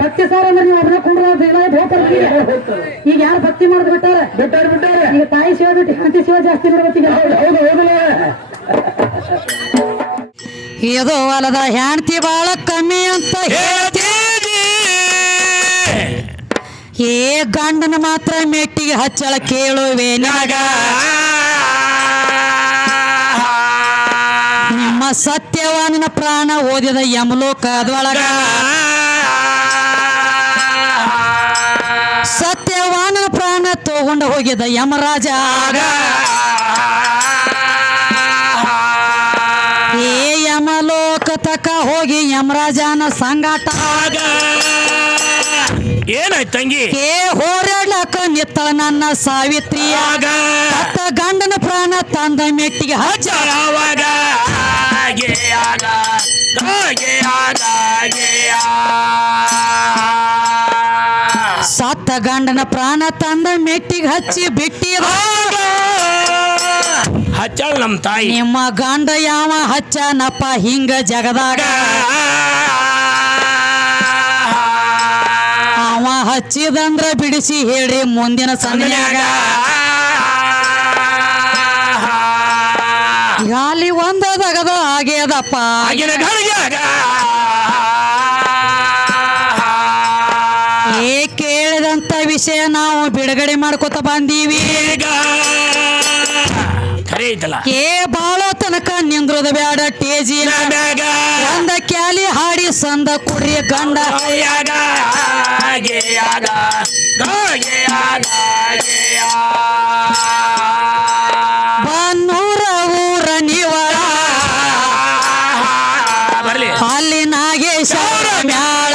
ಭಕ್ತಿ ಸಾರ ಅಂದ್ರೆ ನೀವು ಅದನ್ನ ಕುಂಡ್ರ ಹೋಗ್ತಾರೆ ಈಗ ಯಾರು ಭಕ್ತಿ ಮಾಡೋದು ಬಿಟ್ಟಾರ? ಬಿಟ್ಟಾರ ಬಿಟ್ಟಾರ. ಈಗ ತಾಯಿ ಶಿವ ಬಿಟ್ಟು ಹಂತಿ ಶಿವ ಜಾಸ್ತಿ ಏದೋ ಇದು ಹೊಲದ ಹೆಂಡತಿ ಬಾಳ ಕಮ್ಮಿ ಅಂತ ಹೇಳ್ತೀರಿ ಏ ಗಂಡನ ಮಾತ್ರ ಮೆಟ್ಟಿಗೆ ಹಚ್ಚಳ ಕೇಳುವೆ ನಾಗ ನಿಮ್ಮ ಸತ್ಯವಾನನ ಪ್ರಾಣ ಓದಿದ ಯಮಲೋಕದೊಳಗ. ತಗೊಂಡು ಹೋಗಿದ ಯಮರಾಜ. ಏ ಯಮಲೋಕ ತಕ ಹೋಗಿ ಯಮರಾಜನ ಸಂಗಾಟ. ಆಗ ಏನಾಯ್ತು ತಂಗಿ? ಏ ಹೋರಾಡ್ಲಕ ನಿತ್ತಳ ನನ್ನ ಸಾವಿತ್ರಿಯಾಗ ಅತ್ತ ಗಂಡನ ಪ್ರಾಣ ತಂದ ಮೆಟ್ಟಿಗೆ ಹಚ್ಚ. ಆಗ. ಆಗ. ಆಗ. ಸತ್ತ ಗಂಡನ ಪ್ರಾಣ ತಂದ ಮೆಟ್ಟಿಗೆ ಹಚ್ಚಿ ಬಿಟ್ಟಿ ಹಚ್ಚಲ್ ನಮ್ ತಾಯಿ. ನಿಮ್ಮ ಗಂಡ ಯಾವ ಹಚ್ಚನಪ್ಪ ಹಿಂಗ ಜಗದಾಗ? ಅವ ಹಚ್ಚಿದಂದ್ರ ಬಿಡಿಸಿ ಹೇಳ್ರಿ ಮುಂದಿನ ಸಂಧ್ಯಾಗ ಗಾಲಿ ಒಂದ ದಗದ ಆಗ್ಯದಪ್ಪ. ಬಿಡುಗಡೆ ಮಾಡ್ಕೋತ ಬಂದೀವಿ. ಈಗ ಖರೆ ಐತಲ್ಲ? ಏ ಬಾಳ ತನಕ ನಿಂದ್ರದ ಬ್ಯಾಡ ಟೇಜಿ ಅಂದ ಒಂದ ಕ್ಯಾಲಿ ಹಾಡಿ ಸಂದ ಕುಡ್ರಿ ಗಂಡ. ಬನ್ನೂರ ಊರ ಬರ್ಲಿ. ಅಲ್ಲಿ ನಾಗೇಶ ಮ್ಯಾಳ.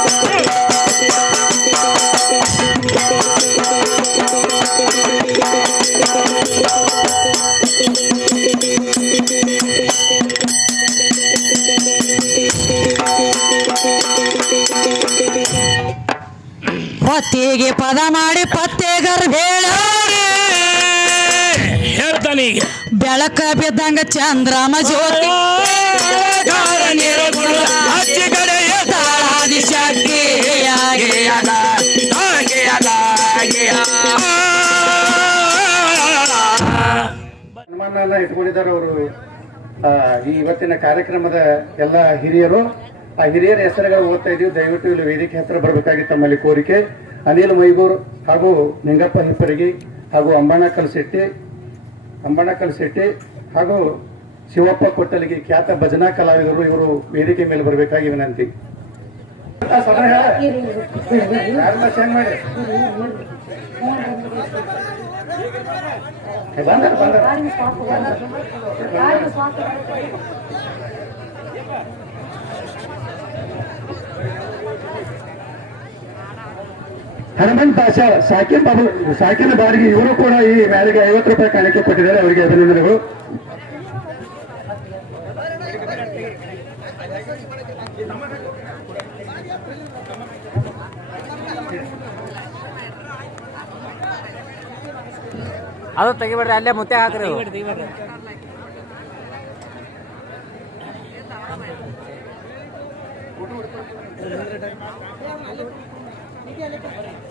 ಹೊತ್ತಿಗೆ ಪದ ಮಾಡಿ ಪತ್ತೆ ಗರ್ಭೇಳ ಹೇಳ್ತಾನೆ ಈಗ. ಬೆಳಕ ಬಿದ್ದಂಗ ಚಂದ್ರಮ ಜ್ಯೋತಿ. ಎಲ್ಲ ಇಟ್ಕೊಂಡಿದ್ದಾರೆ ಅವರು. ಈ ಇವತ್ತಿನ ಕಾರ್ಯಕ್ರಮದ ಎಲ್ಲ ಹಿರಿಯರು ಆ ಹಿರಿಯರ ಹೆಸರುಗಳು ಓದ್ತಾ ಇದೀವಿ. ದಯವಿಟ್ಟು ಇಲ್ಲಿ ವೇದಿಕೆ ಹತ್ರ ಬರಬೇಕಾಗಿ ತಮ್ಮಲ್ಲಿ ಕೋರಿಕೆ. ಅನಿಲ್ ಮೈಗೂರ್ ಹಾಗೂ ನಿಂಗಪ್ಪ ಹಿಪ್ಪರಗಿ ಹಾಗೂ ಅಂಬಣ್ಣ ಶೆಟ್ಟಿ ಅಂಬಣ್ಣ ಶೆಟ್ಟಿ ಹಾಗೂ ಶಿವಪ್ಪ ಕೊಟ್ಟಲಿಗೆ ಖ್ಯಾತ ಭಜನಾ ಕಲಾವಿದರು ಇವರು ವೇದಿಕೆ ಮೇಲೆ ಬರಬೇಕಾಗಿ ವಿನಂತಿ. ಮಾಡಿ? ಹನುಮಂತ ಆಶಾ ಸಾಕಿನ್ ಬಾಬು ಸಾಕಿನ ಬಾರಿಗೆ ಇವರು ಕೂಡ ಈ ಮ್ಯಾಲಿಗೆ ಐವತ್ತು ರೂಪಾಯಿ ಕಾಣಿಕೆ ಕೊಟ್ಟಿದ್ದಾರೆ. ಅವರಿಗೆ ಅಭಿನಂದನೆಗಳು. ಅದು ತೆಗಿಬೇಡ್ರಿ ಅಲ್ಲೇ ಮುತ್ತೆ ಹಾಕ್ರಿ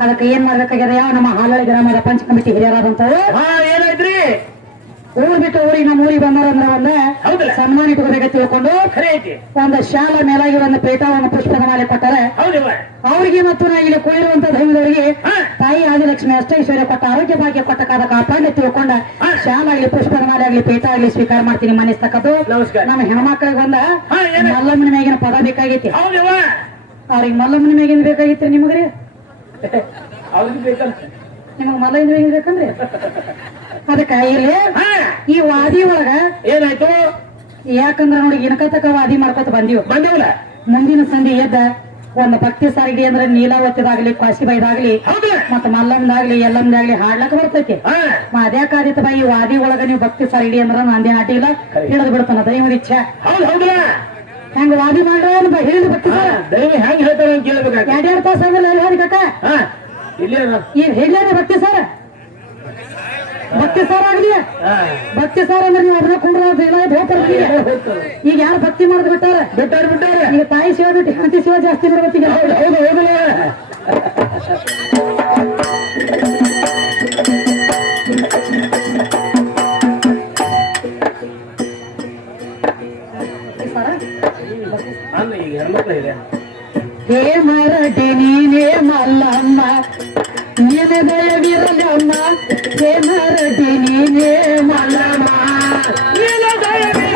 ಅದಕ್ಕೆ ಏನ್ ಮಾಡ್ಬೇಕಾಗ್ಯದ? ಯಾವ ನಮ್ಮ ಹಾಲಳಿ ಗ್ರಾಮದ ಪಂಚ ಕಮಿಟಿ ಹಿರಿಯರಾದಂತವ್ರು ಊರ್ ಬಿಟ್ಟು ಊರಿಗೆ ನಮ್ಮ ಊರಿಗೆ ಬಂದವರನ್ನ ಒಂದ ಹೌದಲ್ಲ? ಸನ್ಮಾನ ಇಟ್ಕೋಬೇಕ ತಿಳ್ಕೊಂಡು ಒಂದು ಶಾಲ ಮೇಲಾಗಿ ಒಂದು ಪೇಟವನ್ನು ಪುಷ್ಪದ ಮಾಲೆ ಕೊಟ್ಟಾರೆ ಅವರಿಗೆ ಅವ್ರಿಗೆ ಮತ್ತು ನಾ ಇಲ್ಲಿ ಕುಳಿರುವಂತ ದೈವದವರಿಗೆ. ತಾಯಿ ಆದಿಲಕ್ಷ್ಮಿ ಅಷ್ಟೈಶ್ವರ್ಯ ಕೊಟ್ಟ ಆರೋಗ್ಯ ಭಾಗ್ಯ ಕೊಟ್ಟ ಕಾದ ಕಾಪಾಡಿ ತಿಳ್ಕೊಂಡ. ಶಾಲ ಆಗ್ಲಿ ಪುಷ್ಪದ ಮಾಲೆ ಆಗ್ಲಿ ಪೇಟ ಆಗ್ಲಿ ಸ್ವೀಕಾರ ಮಾಡ್ತೀನಿ ಮನಿಸ್ತಕ್ಕದ್ದು. ನಮ್ಮ ಹೆಣ್ಮಕ್ಳಿಗೆ ಬಂದ ಮಲ್ಲಮ್ಮನ ಮೇಗಿನ ಪದ ಬೇಕಾಗೈತಿ. ಅವ್ರಿಗೆ ಮಲ್ಲಮ್ಮನ ಮೇಗಿನ ಬೇಕಾಗಿತ್ತು ನಿಮಗ್ರಿ ಅವ್ರಿಗೆ ಬೇಕಂತ ನಿಮಗ್ ಬೇಕಂದ್ರಿ? ಅದಕ್ಕ ಇಲ್ಲಿ ಈ ವಾದಿ ಒಳಗ ಏನಾಯ್ತು? ಯಾಕಂದ್ರ ನೋಡಿ ಇನಕತಕ ವಾದಿ ಮಾಡ್ಕೊತ ಬಂದೀವಿ. ಬಂದಿವಲ್ಲ? ಮುಂದಿನ ಸಂಧಿ ಎದ್ದ ಒಂದು ಭಕ್ತಿ ಸಾರಿಗೆ ಅಂದ್ರೆ ನೀಲಾವತಿದಾಗ್ಲಿ ಕಾಶಿಬೈದಾಗ್ಲಿ ಹೌದು. ಮತ್ತ ಮಲ್ಲಮ್ದಾಗ್ಲಿ ಎಲ್ಲಮ್ದಾಗ್ಲಿ ಹಾಡ್ಲಕ್ ಬರ್ತೈತಿ. ಬಾ ಈ ವಾದಿ ಒಳಗ ನೀವು ಭಕ್ತಿ ಸಾರಿಗೆ ಅಂದ್ರ ನಂದೇ ಆಟಿಲ್ಲ ಹಿಡಿದು ಬಿಡ್ತಾನ ದೈವದ ಇಚ್ಛೆ ಹೆಂಗ ವಾದಿ ಮಾಡ್ರ ಹಿಡಿದು ಭಕ್ತಿ ಹೆಂಗ್ ಹೇಳ್ತಾರ ಎರಡೆರಡು ತಾಸ ಅಲ್ಲಿ ಹೋದಿ ಕಾಕ ಇಲ್ಲೇ ಹಿಡ್ಲೇನೆ ಭಕ್ತಿ ಸಾರ? ಭಕ್ತಿ ಸಾರ ಆಗ್ಲಿ. ಭಕ್ತಿ ಸಾರ ಅಂದ್ರೆ ನೀವು ಒಬ್ಬನ ಕುಂಡ್ರ ಈಗ ಯಾರು ಭಕ್ತಿ ಮಾಡಿದ್ ಬಿಟ್ಟಾರ? ಬಿಟ್ಟಾರ ಬಿಟ್ಟಾರ. ಈಗ ತಾಯಿ ಶಿವ ಬಿಟ್ಟು ಹಂತಿ ಶಿವ ಜಾಸ್ತಿ ಮಾಡ್ಬೇಕೀಗ ಹೌದು ಹೌದು ಹೇ ಮರಟಿ ನೀನೇ ಮಲ್ಲಮ್ಮ. ನಿನ ದಯವಿರಲಮ್ಮ ಹೇ ಮರಟಿ ನೀನೇ ಮಲ್ಲಮ್ಮ. ನೀಲ ದಯವಿರಲಮ್ಮ,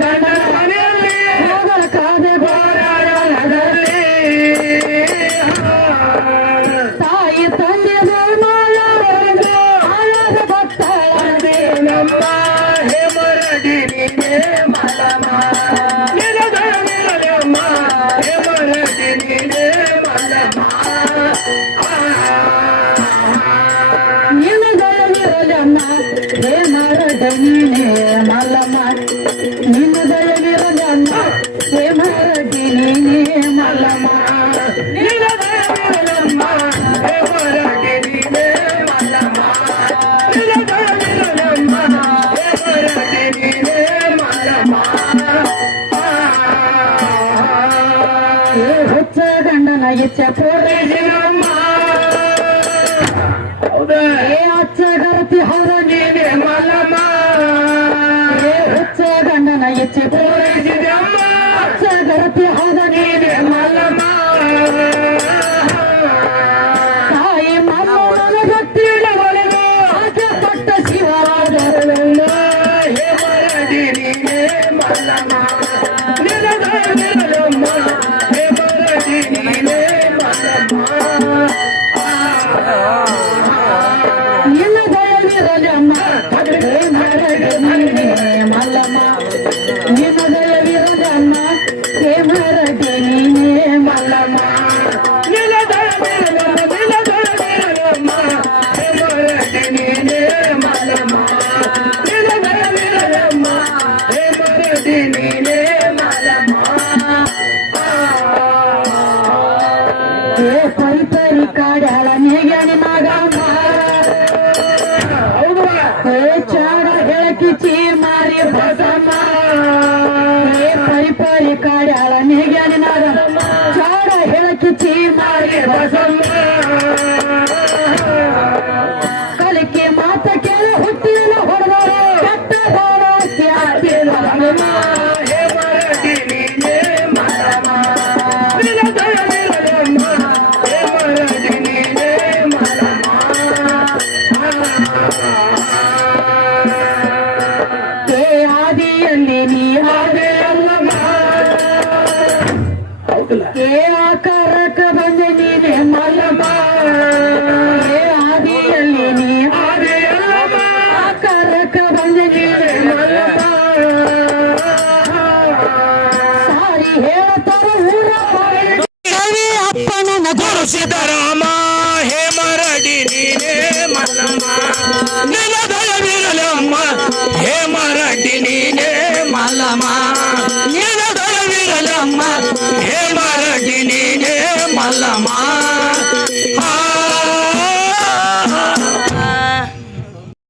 ಗರತಿ ಹೌದ ನೀನೇ ಮಲ್ಲಮ್ಮ ಹುಚ್ಚ ಗಂಡನ ಇಚ್ಛೆ ಪೂರೈಸಿದಮ್ಮ ಅಚ್ಚ ಗರತಿ ಹೌದ ನೀನೇ ಮಲ್ಲಮ್ಮ ತಾಯಿ ಮಲ್ಲಮ್ಮನ ಭಕ್ತಿಯ ಒಳಗೆ ಆಕೆ ಪಟ್ಟ ಶಿವರಾಜರಲ್ಲ ಹೇ ನೀನೇ ಮಲ್ಲಮ್ಮ ಗೊತ್ತಿಲ್ಲ ಏ ಆಕಾರಕ್ಕೆ ಬಂದೆ ನೀನೆ ಮಲ್ಲಮ್ಮ ಏ ಆದಿಯಲ್ಲಿ ನೀ ಆದಿಯಲ್ಲಮ್ಮ ಆಕಾರಕ್ಕೆ ಬಂದೆ ನೀನೆ ಮಲ್ಲಮ್ಮ ಸಾರಿ ಹೇಳ್ತಾರ ಊರ ಅಪ್ಪನ ಗುರು ಸಿದ್ದರಾಮ ಹೇ ಮರಡಿ ನೀನೇ ಮಲ್ಲಮ್ಮ ನಿನ್ನ ದಯವಿರಲಮ್ಮ ಹೇ ಮರಡಿ ನೀನೇ ಮಲ್ಲಮ್ಮ ಮಲ್ಲಮ್ಮ ಹೇ ಮರಗಿನಿ ಮಲ್ಲಮ್ಮ.